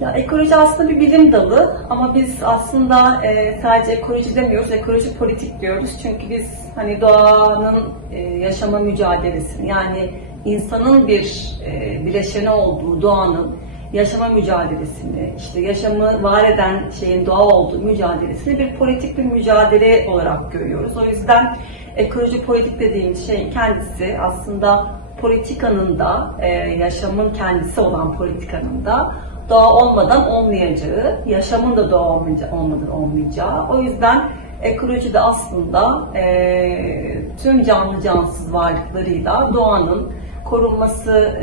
Ya ekoloji aslında bir bilim dalı ama biz aslında sadece ekoloji demiyoruz, ekoloji politik diyoruz. Çünkü biz hani doğanın yaşama mücadelesini, yani insanın bir bileşeni olduğu doğanın yaşama mücadelesini, işte yaşamı var eden şeyin doğa olduğu mücadelesini bir politik bir mücadele olarak görüyoruz. O yüzden ekoloji politik dediğimiz şeyin kendisi aslında politikanın da, yaşamın kendisi olan politikanın da doğa olmadan olmayacağı, yaşamın da doğa olmadan olmayacağı. O yüzden ekoloji de aslında tüm canlı cansız varlıklarıyla doğanın korunması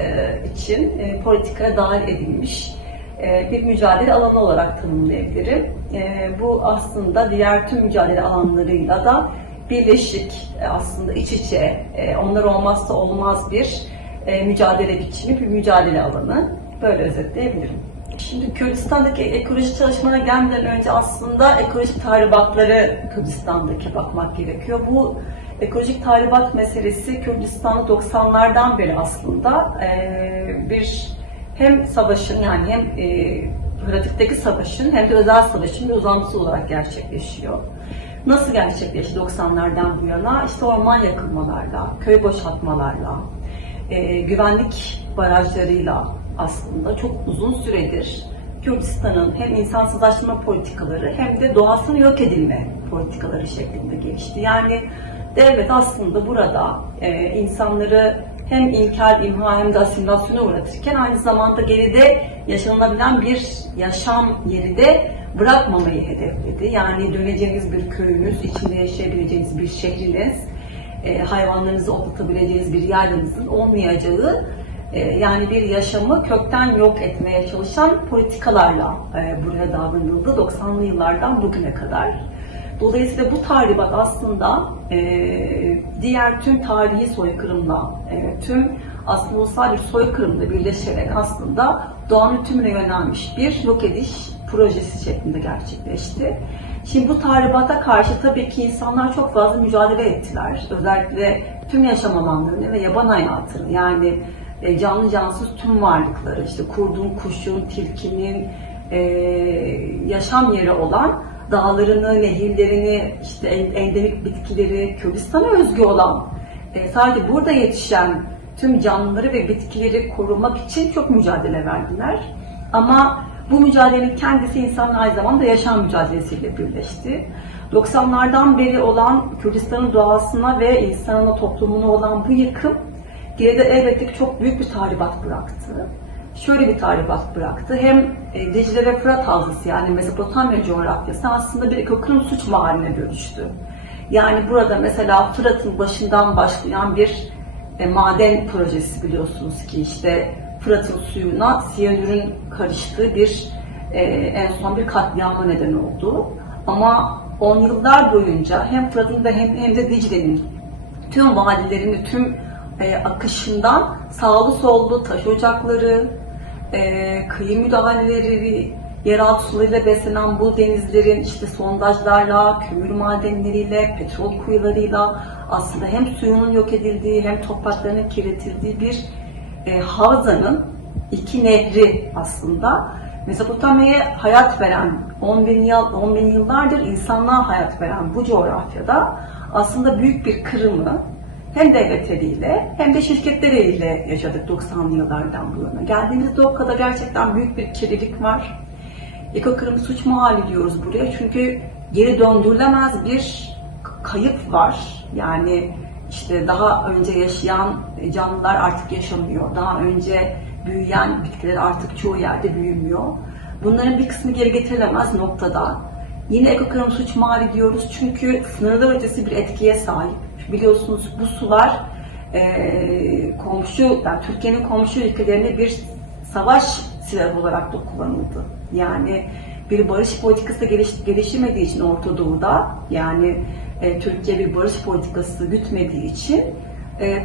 için politikaya dahil edilmiş bir mücadele alanı olarak tanımlayabilirim. Bu aslında diğer tüm mücadele alanlarıyla da birleşik, aslında iç içe, onlar olmazsa olmaz bir mücadele biçimi, bir mücadele alanı. Böyle özetleyebilirim. Şimdi Kürdistan'daki ekoloji çalışmalarına gelmeden önce aslında ekolojik tahribatları Kürdistan'daki bakmak gerekiyor. Bu ekolojik tahribat meselesi Kürdistan'da 90'lardan beri aslında bir hem savaşın, yani hem pratikteki savaşın hem de özel savaşın bir uzantısı olarak gerçekleşiyor. Nasıl gerçekleşti 90'lardan bu yana? İşte orman yakılmalarla, köy boşaltmalarla, güvenlik barajlarıyla aslında çok uzun süredir Kürdistan'ın hem insansızlaşma politikaları hem de doğasını yok edilme politikaları şeklinde gelişti. Yani devlet aslında burada insanları hem inkar, imha hem de asimilasyona uğratırken aynı zamanda geride yaşanılabilen bir yaşam yeri de bırakmamayı hedefledi. Yani döneceğiniz bir köyünüz, içinde yaşayabileceğiniz bir şehriniz, hayvanlarınızı otlatabileceğiniz bir yerinizin olmayacağı, yani bir yaşamı kökten yok etmeye çalışan politikalarla buraya davranıldı 90'lı yıllardan bugüne kadar. Dolayısıyla bu tahribat aslında diğer tüm tarihi soykırımla, tüm aslında ulusal bir soykırımla birleşerek aslında doğanın tümüne yönelmiş bir yok ediş projesi şeklinde gerçekleşti. Şimdi bu tahribata karşı tabii ki insanlar çok fazla mücadele ettiler. Özellikle tüm yaşam alanlarını ve yaban hayatını, yani canlı cansız tüm varlıkları, işte kurdun, kuşun, tilkinin yaşam yeri olan dağlarını, nehirlerini, işte endemik bitkileri, Kürdistan'a özgü olan, sadece burada yetişen tüm canlıları ve bitkileri korumak için çok mücadele verdiler. Ama bu mücadelenin kendisi insanın aynı zamanda yaşam mücadelesiyle birleşti. 90'lardan beri olan Kürdistan'ın doğasına ve insanına, toplumuna olan bu yıkım geride elbette ki çok büyük bir tahribat bıraktı. Şöyle bir tahribat bıraktı. Hem Dicle ve Fırat Havzası, yani Mezopotamya coğrafyası aslında bir ekokrim suç mahalline dönüştü. Yani burada mesela Fırat'ın başından başlayan bir maden projesi, biliyorsunuz ki işte Fırat'ın suyuna siyanürün karıştığı bir en son bir katliama neden oldu. Ama 10 yıllar boyunca hem Fırat'ın da hem de Dicle'nin tüm vadilerini, tüm akışından sağlı sollu taş ocakları, kıyı müdahaleleri, yeraltı sularıyla beslenen bu denizlerin işte sondajlarla, kömür madenleriyle, petrol kuyularıyla aslında hem suyunun yok edildiği hem topraklarının kirletildiği bir havzanın iki nehri aslında Mezopotamya'ya hayat veren, 10 bin yıllardır insanlığa hayat veren bu coğrafyada aslında büyük bir kırımı hem devlet eliyle hem de şirketler eliyle yaşadık 90'lı yıllardan bu yana. Geldiğimizde o kadar gerçekten büyük bir kirlilik var. Ekokrim suç mahalli diyoruz buraya çünkü geri döndürülemez bir kayıp var. Yani işte daha önce yaşayan canlılar artık yaşamıyor. Daha önce büyüyen bitkiler artık çoğu yerde büyümüyor. Bunların bir kısmı geri getirilemez noktada. Yine ekokrim suç mahalli diyoruz çünkü sınırlar ötesi bir etkiye sahip. Biliyorsunuz bu sular yani Türkiye'nin komşu ülkelerine bir savaş silahı olarak da kullanıldı. Yani bir barış politikası geliştirmediği için Orta Doğu'da, yani Türkiye bir barış politikası gütmediği için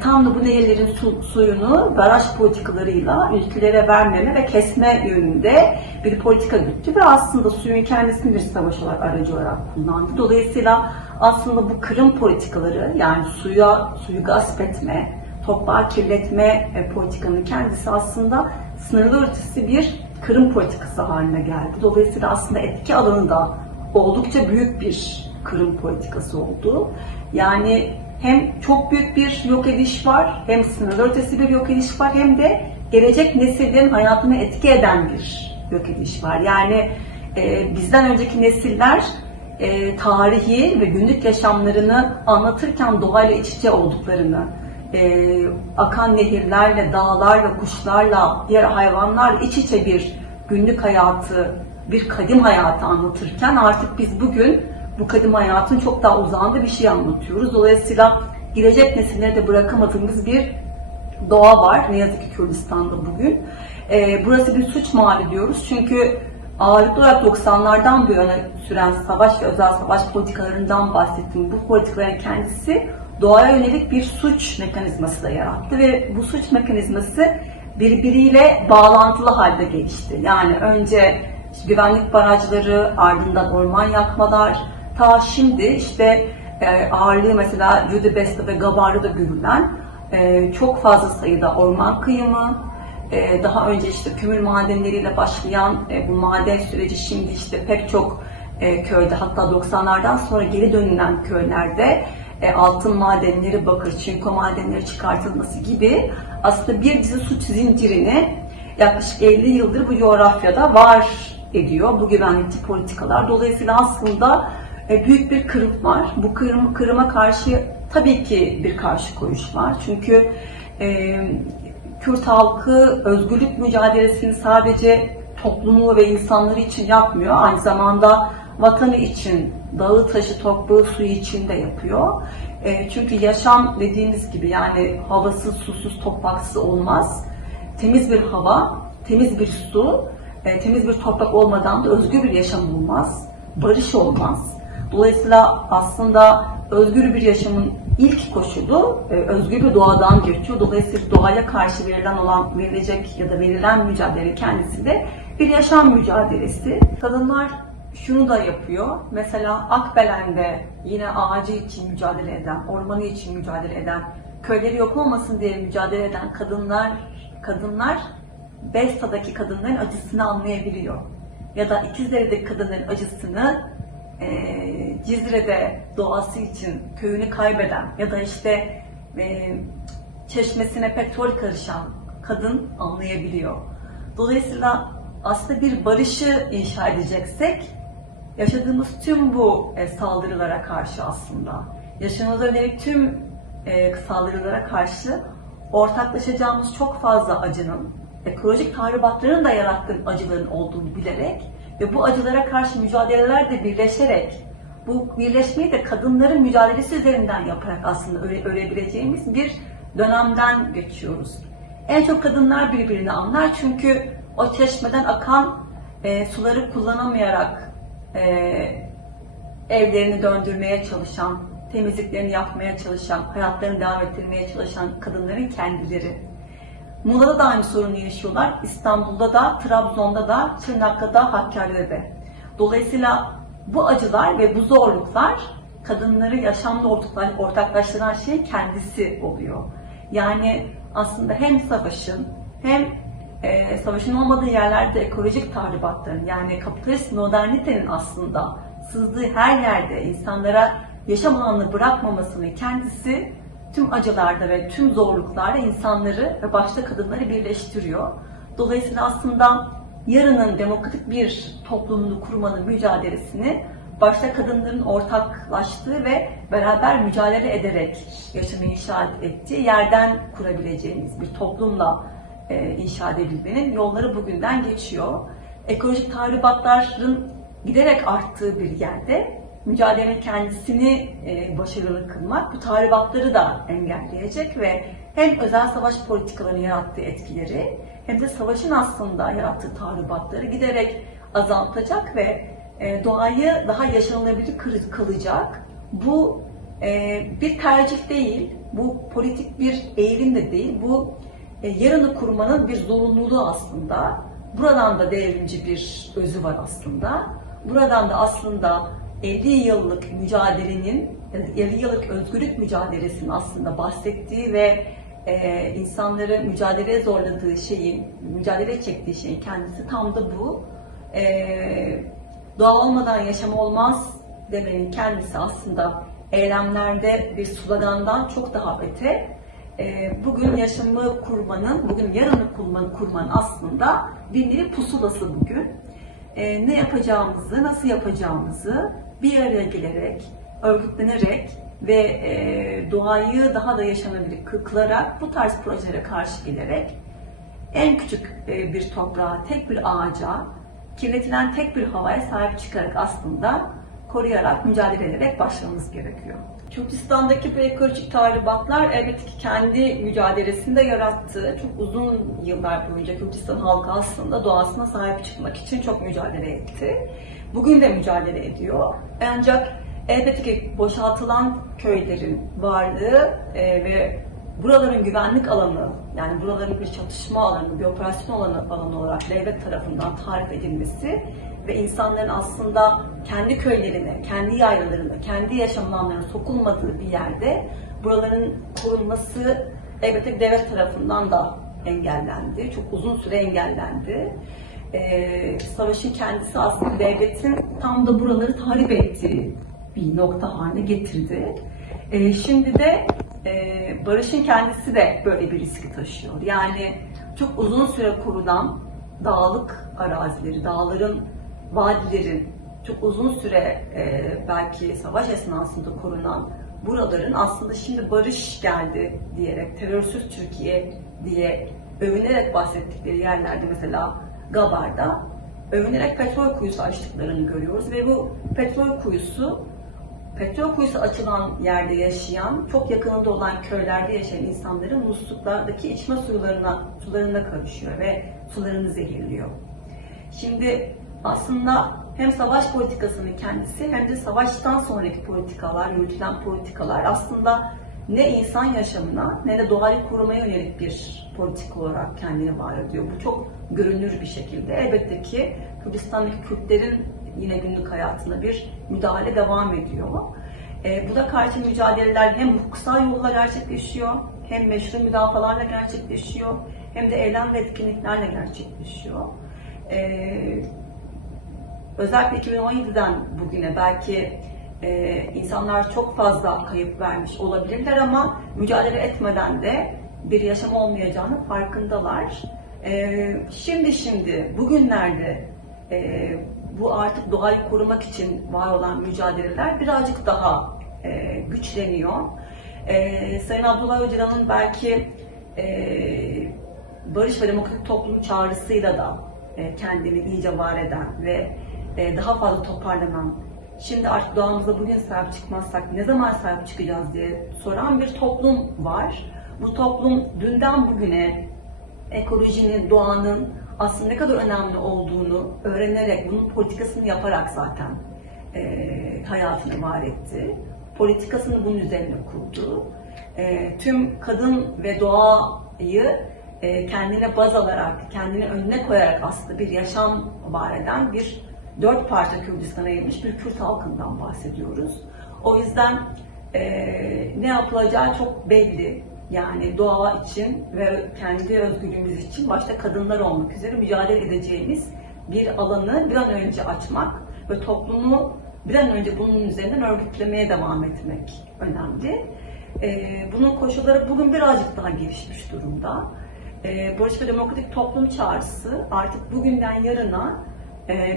tam da bu nehirlerin suyunu baraj politikalarıyla ülkelere vermeme ve kesme yönünde bir politika güttü ve aslında suyun kendisini bir savaş aracı olarak kullandı. Dolayısıyla aslında bu kırım politikaları, yani suyu gasp etme, toprağı kirletme politikanın kendisi aslında sınırlar ötesi bir kırım politikası haline geldi. Dolayısıyla aslında etki alanı da oldukça büyük bir kırım politikası oldu. Yani hem çok büyük bir yok ediş var, hem sınırlar ötesi bir yok ediş var, hem de gelecek nesillerin hayatını etki eden bir yok ediş var. Yani bizden önceki nesiller tarihi ve günlük yaşamlarını anlatırken doğayla iç içe olduklarını, akan nehirlerle, dağlarla, kuşlarla, diğer hayvanlarla iç içe bir günlük hayatı, bir kadim hayatı anlatırken artık biz bugün bu kadim hayatın çok daha uzağında bir şey anlatıyoruz. Dolayısıyla gelecek nesillere de bırakamadığımız bir doğa var. Ne yazık ki Kürdistan'da bugün. Burası bir suç mahalli diyoruz. Çünkü ağırlıklı olarak 90'lardan bu yana süren savaş ve özel savaş politikalarından bahsettiğim bu politikaların kendisi doğaya yönelik bir suç mekanizması da yarattı ve bu suç mekanizması birbiriyle bağlantılı halde gelişti. Yani önce güvenlik barajları, ardından orman yakmalar, ta şimdi işte ağırlığı mesela Cudibes'te ve Gabar'da görülen çok fazla sayıda orman kıyımı, daha önce işte kömür madenleriyle başlayan bu maden süreci şimdi işte pek çok köyde, hatta 90'lardan sonra geri dönülen köylerde altın madenleri, bakır, çinko madenleri çıkartılması gibi aslında bir dizi suç zincirini yaklaşık 50 yıldır bu coğrafyada var ediyor bu güvenlikçi politikalar. Dolayısıyla aslında büyük bir kırım var. Bu kırıma karşı tabii ki bir karşı koyuş var. Çünkü Kürt halkı özgürlük mücadelesini sadece toplumu ve insanları için yapmıyor. Aynı zamanda vatanı için, dağı, taşı, toprağı, suyu için de yapıyor. Çünkü yaşam dediğimiz gibi yani havasız, susuz, topraksız olmaz. Temiz bir hava, temiz bir su, temiz bir toprak olmadan da özgür bir yaşam olmaz, barış olmaz. Dolayısıyla aslında özgür bir yaşamın ilk koşulu özgür bir doğadan geçiyor. Dolayısıyla doğaya karşı verilecek ya da verilen mücadele kendisi de bir yaşam mücadelesi. Kadınlar şunu da yapıyor. Mesela Akbelen'de yine ağacı için mücadele eden, ormanı için mücadele eden, köyleri yok olmasın diye mücadele eden kadınlar Besta'daki kadınların acısını anlayabiliyor. Ya da İkizdere'deki kadınların acısını Cizre'de doğası için köyünü kaybeden ya da işte çeşmesine petrol karışan kadın anlayabiliyor. Dolayısıyla aslında bir barışı inşa edeceksek yaşadığımız tüm bu saldırılara karşı aslında, yaşamımıza yönelik tüm saldırılara karşı ortaklaşacağımız çok fazla acının, ekolojik tahribatların da yarattığı acıların olduğunu bilerek ve bu acılara karşı mücadeleler de birleşerek, bu birleşmeyi de kadınların mücadelesi üzerinden yaparak aslında örebileceğimiz bir dönemden geçiyoruz. En çok kadınlar birbirini anlar çünkü o çeşmeden akan suları kullanamayarak evlerini döndürmeye çalışan, temizliklerini yapmaya çalışan, hayatlarını devam ettirmeye çalışan kadınların kendileri. Muğla'da da aynı sorunu yaşıyorlar. İstanbul'da da, Trabzon'da da, Tırnak'ta da, Hakkari'de de. Dolayısıyla bu acılar ve bu zorluklar kadınları yaşamda ortaklaştıran şey kendisi oluyor. Yani aslında hem savaşın hem savaşın olmadığı yerlerde ekolojik tahribatların, yani kapitalist modernitenin aslında sızdığı her yerde insanlara yaşam alanını bırakmamasını kendisi tüm acılarda ve tüm zorluklarda insanları ve başta kadınları birleştiriyor. Dolayısıyla aslında yarının demokratik bir toplumunu kurmanın mücadelesini başta kadınların ortaklaştığı ve beraber mücadele ederek yaşamı inşa ettiği yerden kurabileceğimiz bir toplumla inşa edebilmenin yolları bugünden geçiyor. Ekolojik tahribatların giderek arttığı bir yerde mücadelenin kendisini başarılı kılmak bu tahribatları da engelleyecek ve hem özel savaş politikalarının yarattığı etkileri hem de savaşın aslında yarattığı tahribatları giderek azaltacak ve doğayı daha yaşanılabilir kılacak. Bu bir tercih değil, bu politik bir eğilim de değil, bu yarını kurmanın bir zorunluluğu aslında. Buradan da devrimci bir özü var aslında. Buradan da aslında 50 yıllık mücadelenin, 50 yıllık özgürlük mücadelesinin aslında bahsettiği ve insanları mücadeleye zorladığı şeyin, mücadele çektiği şeyin kendisi tam da bu. Doğa olmadan yaşam olmaz demenin kendisi aslında eylemlerde bir slogandan çok daha öte. Bugün yaşamı kurmanın, bugün yarını kurmanın aslında bir nevi pusulası bugün. Ne yapacağımızı, nasıl yapacağımızı bir araya gelerek, örgütlenerek ve doğayı daha da yaşanabilir kılarak bu tarz projelere karşı gelerek en küçük bir toprağa, tek bir ağaca, kirletilen tek bir havaya sahip çıkarak aslında koruyarak, mücadele ederek başlamamız gerekiyor. Kürdistan'daki bu ekolojik tahribatlar elbette ki kendi mücadelesinde yarattığı çok uzun yıllar boyunca Kürdistan halkı aslında doğasına sahip çıkmak için çok mücadele etti. Bugün de mücadele ediyor. Ancak elbette ki boşaltılan köylerin varlığı ve buraların güvenlik alanı, yani buraların bir çatışma alanı, bir operasyon alanı olarak devlet tarafından tarif edilmesi ve insanların aslında kendi köylerine, kendi yaylalarına, kendi yaşam alanlarına sokulmadığı bir yerde buraların korunması elbette devlet tarafından da engellendi. Çok uzun süre engellendi. Savaşın kendisi aslında devletin tam da buraları tahrip ettiği bir nokta haline getirdi. Şimdi de barışın kendisi de böyle bir riski taşıyor. Yani çok uzun süre korunan dağlık arazileri, dağların, vadilerin çok uzun süre belki savaş esnasında korunan buraların aslında şimdi barış geldi diyerek, terörsüz Türkiye diye övünerek bahsettikleri yerlerde mesela Gabar'da övünerek petrol kuyusu açtıklarını görüyoruz ve bu petrol kuyusu açılan yerde yaşayan, çok yakınında olan köylerde yaşayan insanların musluklardaki içme sularına karışıyor ve sularını zehirliyor. Şimdi aslında hem savaş politikasının kendisi hem de savaştan sonraki politikalar, yürütülen politikalar aslında ne insan yaşamına ne de doğayı korumaya yönelik bir politika olarak kendini var ediyor. Bu çok görünür bir şekilde. Elbette ki Kürdistan'daki Kürtlerin yine günlük hayatına bir müdahale devam ediyor. Buna karşı mücadeleler hem hukuksal yolla gerçekleşiyor, hem meşru müdafalarla gerçekleşiyor, hem de eylem ve etkinliklerle gerçekleşiyor. Özellikle 2017'den bugüne belki insanlar çok fazla kayıp vermiş olabilirler ama mücadele etmeden de bir yaşam olmayacağının farkındalar. Şimdi bugünlerde bu artık doğayı korumak için var olan mücadeleler birazcık daha güçleniyor. Sayın Abdullah Öcalan'ın belki barış ve demokratik toplum çağrısıyla da kendini iyice var eden ve daha fazla toparlanan, şimdi artık doğamıza bugün sahip çıkmazsak ne zaman sahip çıkacağız diye soran bir toplum var. Bu toplum dünden bugüne ekolojinin, doğanın aslında ne kadar önemli olduğunu öğrenerek, bunun politikasını yaparak zaten hayatını var etti. Politikasını bunun üzerine kurdu. Tüm kadın ve doğayı kendine baz alarak, kendini önüne koyarak aslında bir yaşam var eden bir 4 parça Kürdistan'a yayılmış bir Kürt halkından bahsediyoruz. O yüzden ne yapılacağı çok belli. Yani doğa için ve kendi özgürlüğümüz için başta kadınlar olmak üzere mücadele edeceğimiz bir alanı bir an önce açmak ve toplumu bir an önce bunun üzerinden örgütlemeye devam etmek önemli. Bunun koşulları bugün birazcık daha gelişmiş durumda. Barış ve Demokratik Toplum Çağrısı artık bugünden yarına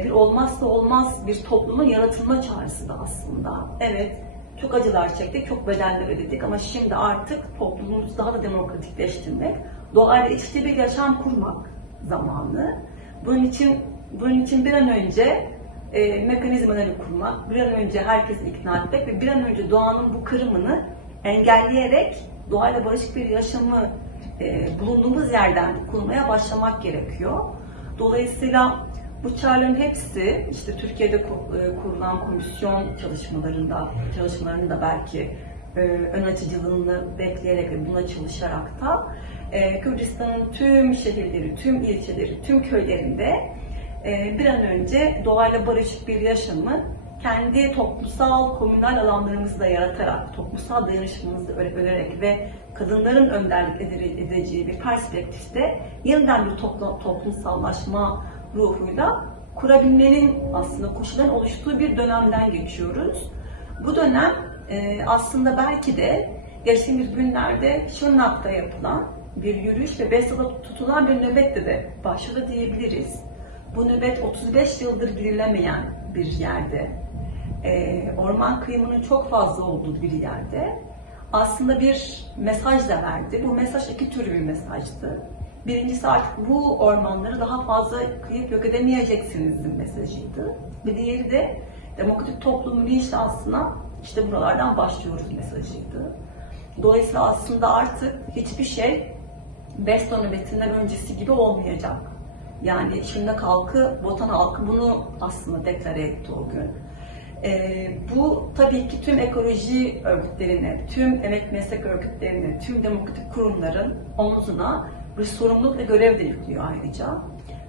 bir olmazsa olmaz bir toplumun yaratılma çağrısı da aslında. Evet, çok acılar çektik, çok bedeller ödedik ama şimdi artık toplumumuzu daha da demokratikleştirmek, doğayla iç içe bir yaşam kurmak zamanı. Bunun için bir an önce mekanizmaları kurmak, bir an önce herkesi ikna etmek ve bir an önce doğanın bu kırımını engelleyerek doğayla barışık bir yaşamı bulunduğumuz yerden kurmaya başlamak gerekiyor. Dolayısıyla bu çağrıların hepsi işte Türkiye'de kurulan komisyon çalışmalarını da belki ön açıcılığını bekleyerek ve buna çalışarak da Kürdistan'ın tüm şehirleri, tüm ilçeleri, tüm köylerinde bir an önce doğayla barışık bir yaşamı kendi toplumsal, komünal alanlarımızı da yaratarak, toplumsal dayanışmamızı önererek ve kadınların önderlik edeceği bir perspektifte yeniden bir toplumsallaşma ruhuyla kurabilmenin aslında koşulların oluştuğu bir dönemden geçiyoruz. Bu dönem aslında belki de geçtiğimiz günlerde Şırnak'ta yapılan bir yürüyüş ve Besra'da tutulan bir nöbetle de başladı diyebiliriz. Bu nöbet 35 yıldır girilemeyen bir yerde, orman kıyımının çok fazla olduğu bir yerde aslında bir mesaj da verdi. Bu mesaj iki türlü bir mesajdı. Birincisi artık bu ormanları daha fazla kıyıp yok edemeyeceksinizin mesajıydı. Bir diğeri de demokratik toplumun inşasına işte buralardan başlıyoruz mesajıydı. Dolayısıyla aslında artık hiçbir şey Besra nöbetinden öncesi gibi olmayacak. Yani Şırnak halkı, Botan halkı bunu aslında deklare etti o gün. Bu tabii ki tüm ekoloji örgütlerine, tüm emek meslek örgütlerine, tüm demokratik kurumların omuzuna bir sorumluluk ve görev de yüklüyor ayrıca.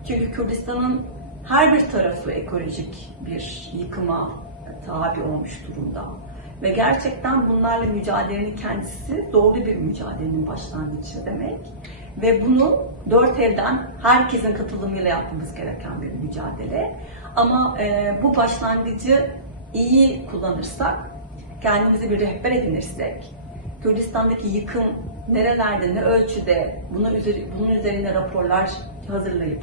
Çünkü Kürdistan'ın her bir tarafı ekolojik bir yıkıma tabi olmuş durumda. Ve gerçekten bunlarla mücadelenin kendisi doğru bir mücadelenin başlangıcı demek. Ve bunu dört elden herkesin katılımıyla yapmamız gereken bir mücadele. Ama bu başlangıcı iyi kullanırsak, kendimize bir rehber edinirsek, Kürdistan'daki yıkım nerelerde, ne ölçüde, bunun üzerine raporlar hazırlayıp,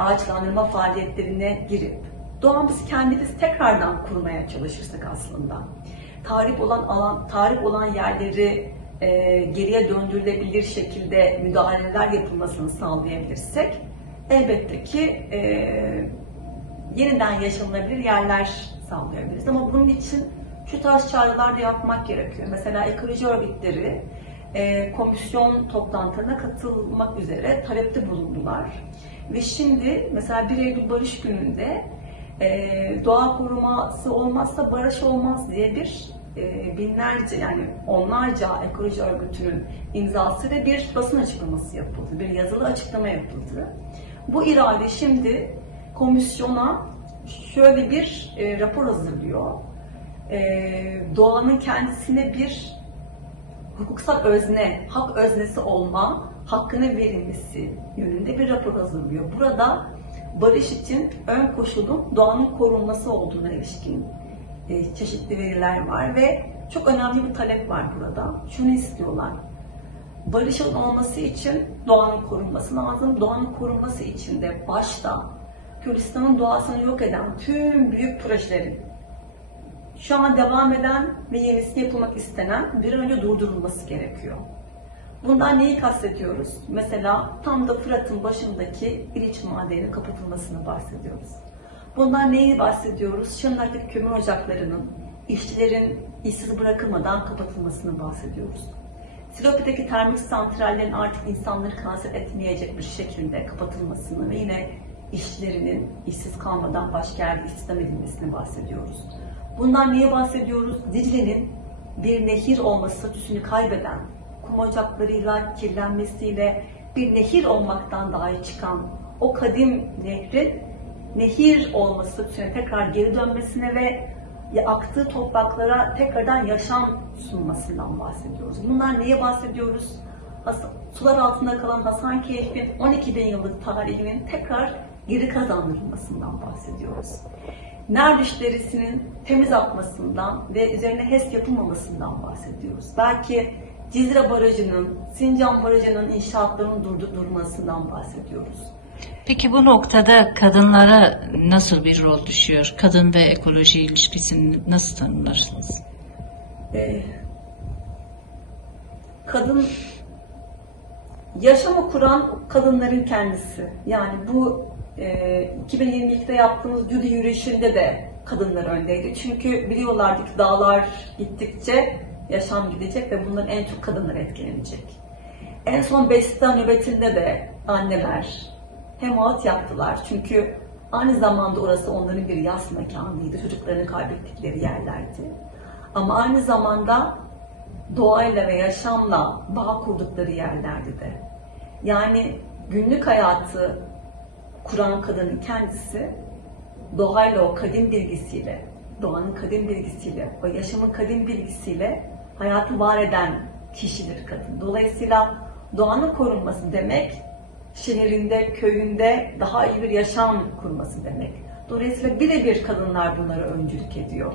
ağaçlandırma faaliyetlerine girip, doğamızı kendimiz tekrardan kurmaya çalışırsak aslında, tarih olan yerleri geriye döndürülebilir şekilde müdahaleler yapılmasını sağlayabilirsek, elbette ki yeniden yaşanılabilir yerler sağlayabiliriz. Ama bunun için şu tarz çağrılar da yapmak gerekiyor. Mesela ekoloji örgütleri komisyon toplantılarına katılmak üzere talepte bulundular. Ve şimdi mesela 1 Eylül Barış Günü'nde doğa koruması olmazsa barış olmaz diye bir binlerce yani onlarca ekoloji örgütünün imzası ve bir basın açıklaması yapıldı. Bir yazılı açıklama yapıldı. Bu irade şimdi komisyona şöyle bir rapor hazırlıyor. Doğanın kendisine bir hukuksal özne, hak öznesi olma hakkına verilmesi yönünde bir rapor hazırlıyor. Burada barış için ön koşulun doğanın korunması olduğuna ilişkin çeşitli veriler var ve çok önemli bir talep var burada. Şunu istiyorlar. Barışın olması için doğanın korunması lazım. Doğanın korunması için de başta Kürdistan'ın doğasını yok eden tüm büyük projelerin şu an devam eden ve yenisi yapılmak istenen bir an önce durdurulması gerekiyor. Bundan neyi kastediyoruz? Mesela tam da Fırat'ın başındaki İliç madeninin kapatılmasını bahsediyoruz. Bundan neyi bahsediyoruz? Şırnak'taki kömür ocaklarının işçilerin işsiz bırakılmadan kapatılmasını bahsediyoruz. Silopi'deki termik santrallerin artık insanları kanser etmeyecek bir şekilde kapatılmasını ve yine işçilerinin işsiz kalmadan başka yerde istihdam edilmesini bahsediyoruz. Bundan niye bahsediyoruz? Dicle'nin bir nehir olma statüsünü kaybeden, kum ocaklarıyla kirlenmesiyle bir nehir olmaktan dahi çıkan o kadim nehrin nehir olma statüsüne tekrar geri dönmesine ve aktığı topraklara tekrardan yaşam sunmasından bahsediyoruz. Bunlar neye bahsediyoruz? Sular altında kalan Hasankeyf'in 12.000 yıllık tarihinin tekrar geri kazandırılmasından bahsediyoruz. Nerdiş derisinin temiz akmasından ve üzerine HES yapılmamasından bahsediyoruz. Belki Cizre Barajı'nın, Sincan Barajı'nın inşaatlarının durdurulmasından bahsediyoruz. Peki bu noktada kadınlara nasıl bir rol düşüyor? Kadın ve ekoloji ilişkisini nasıl tanımlarsınız? Kadın, yaşamı kuran kadınların kendisi. Yani bu 2022'de yaptığımız Judy yürüyüşünde de kadınlar öndeydi. Çünkü biliyorlardı ki dağlar gittikçe yaşam gidecek ve bunların en çok kadınlar etkilenecek. En son Besra nöbetinde de anneler hemaat yaptılar. Çünkü aynı zamanda orası onların bir yas mekanıydı. Çocuklarını kaybettikleri yerlerdi. Ama aynı zamanda doğayla ve yaşamla bağ kurdukları yerlerdi de. Yani günlük hayatı kuran kadının kendisi doğayla o kadim bilgisiyle doğanın kadim bilgisiyle, o yaşamın kadim bilgisiyle hayatı var eden kişidir kadın. Dolayısıyla doğanın korunması demek, şehrinde, köyünde daha iyi bir yaşam kurması demek. Dolayısıyla birebir kadınlar bunlara öncülük ediyor.